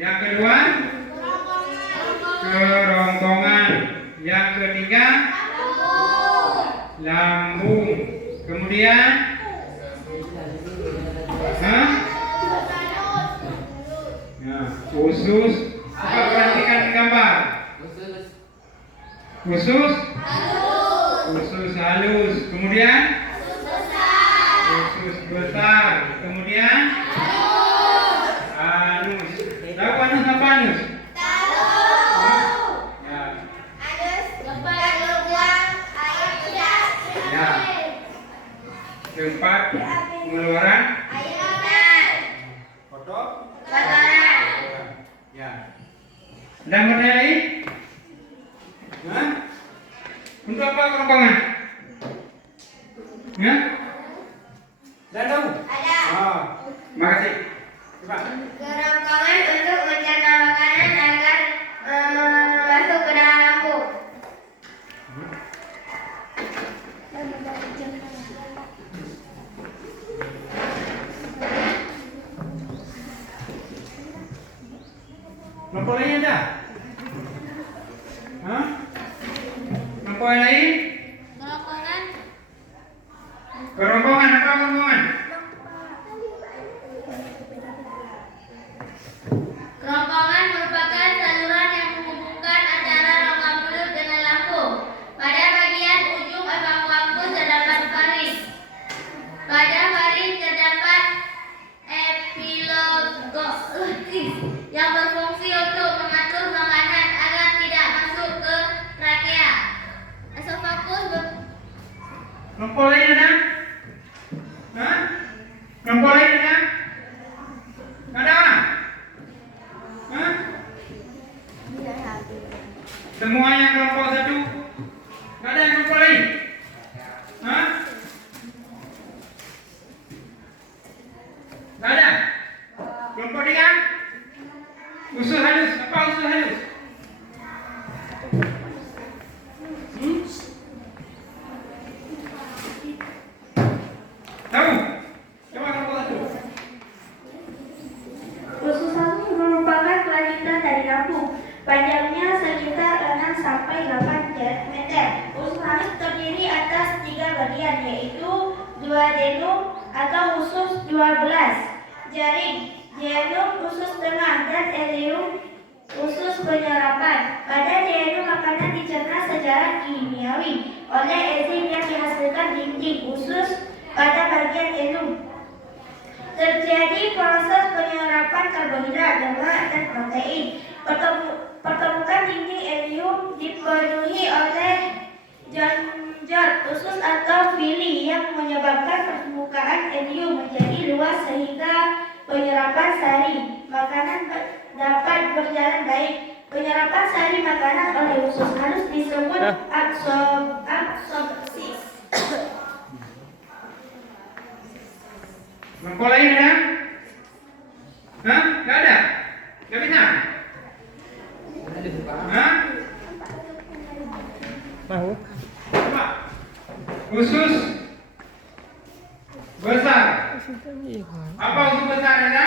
Yang kedua kerongkongan. Yang ketiga lambung. Kemudian usus. Perhatikan gambar. Usus halus. Kemudian usus besar. Kemudian anus. Tahu anus apa anus? Ya. Tempat pengeluaran kotoran. Ya. Dan bertanya lain? Hah? Untuk apa kerongkongan? Ya? Dan tahu? Ada. Oh, makasih. Coba. Kerongkongan untuk mencerna makanan agar masuk ke dalam lambung. Kelompok lain ada? Hah? Kelompok yang lain? Kerongkongan. Kerongkongan apa kerongkongan? Kerongkongan merupakan saluran yang menghubungkan antara rongga mulut dengan lambung. Pada bagian ujung lampu terdapat faring. Pada faring terdapat epiglottis yang berfungsi untuk mengatur makanan agar tidak masuk ke trakea. Esofagus Kelompok lain ada? Hah? Kelompok lain ada? Nggak ada orang? Hah? Semuanya kelompok satu? Nggak ada yang kelompok lain? Hah? Nggak ada? Kelompok tiga? Usus halus. Apa usus halus? Tahu? Coba kelompok satu. Usus halus merupakan kelanjutan dari lambung. Panjangnya sekitar 6 sampai 8 meter. Usus halus terdiri atas 3 bagian, yaitu duodenum atau usus 12, jaring, duodenum usus tengah, dan ileum usus penyerapan. Pada duodenum makanan dicerna secara kimiawi oleh enzim yang dihasilkan dinding usus pada bagian ileum. Terjadi proses penyerapan karbohidrat, lemak, dan protein. Pertemukan dinding ileum dipenuhi oleh jonjot usus atau villi yang menyebabkan permukaan ileum menjadi luas sehingga penyerapan sari makanan dapat berjalan baik. Penyerapan sari makanan oleh usus halus disebut absorpsi. Kelompok lain ada? Hah? Nggak ada? Nggak bisa? Hah? Tahu? Coba. Usus besar. Apa usus besar ada?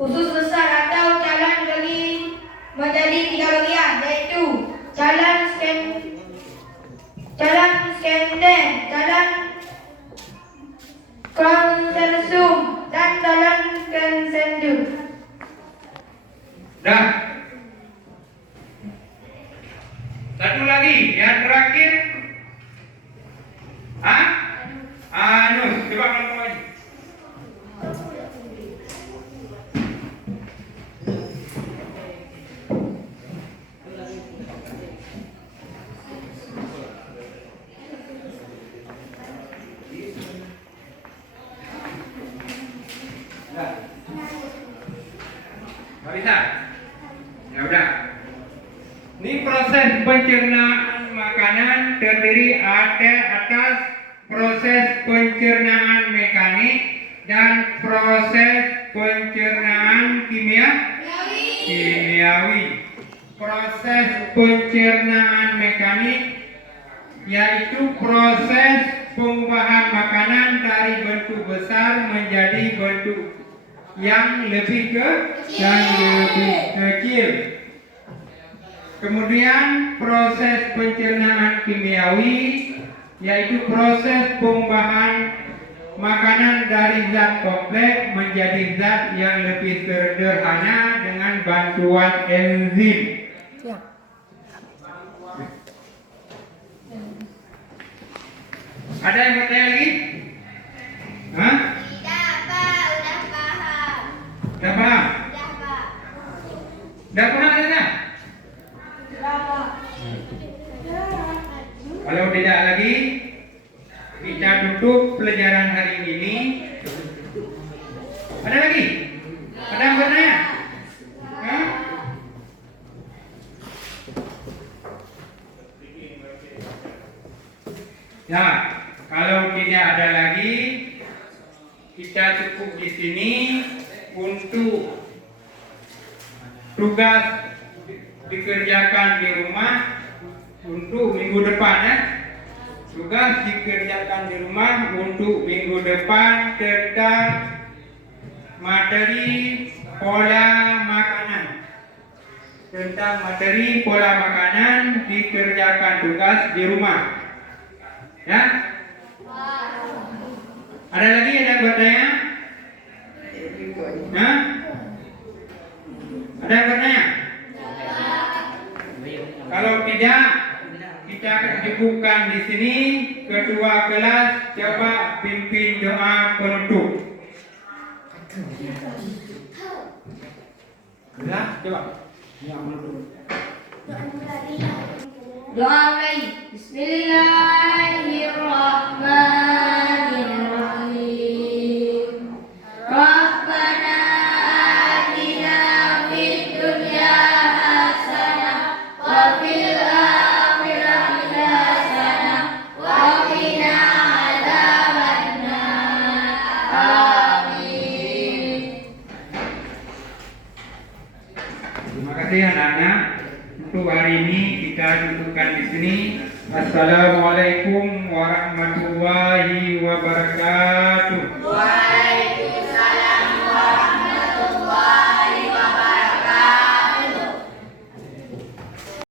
Usus besar atau jalan bagi menjadi 3 bagian, yaitu jalan skenden, jalan konsensum, dan jalan konsendum. Dah. Satu lagi, yang terakhir. Hah? Anus. Coba kelompok lagi. Nggak bisa? Ya udah. Ini proses pencernaan makanan terdiri atas proses pencernaan mekanik dan proses pencernaan kimiawi. Proses pencernaan mekanik yaitu proses pengubahan makanan dari bentuk besar menjadi bentuk yang lebih kecil. Kemudian proses pencernaan kimiawi yaitu proses pengubahan makanan dari zat kompleks menjadi zat yang lebih sederhana dengan bantuan enzim. Ada yang bertanya lagi? Hah? Tidak, Pak. Udah paham. Udah paham? Udah, Pak. Udah paham tidak? Kalau tidak lagi, kita tutup pelajaran hari ini. Ada lagi? Ada yang bertanya? Hah? Ya, kalau tidak ada lagi, kita cukup di sini untuk tugas dikerjakan di rumah untuk minggu depan ya. Tugas dikerjakan di rumah untuk minggu depan tentang materi pola makanan. Tentang materi pola makanan dikerjakan tugas di rumah. Ya? Ada lagi yang bertanya? Hah? Ada yang bertanya? Kalau tidak, kita akan cukupkan di sini. Ketua kelas coba pimpin doa penutup. Ya, coba. Doa mulai. Bismillahirrahmanirrahim. Rabbana atina fid dunya hasanah wa fil akhirati hasanah wa qina adzabannar. Amin. Terima kasih anak-anak. Untuk hari ini kita cukupkan di sini. Assalamualaikum warahmatullahi wabarakatuh.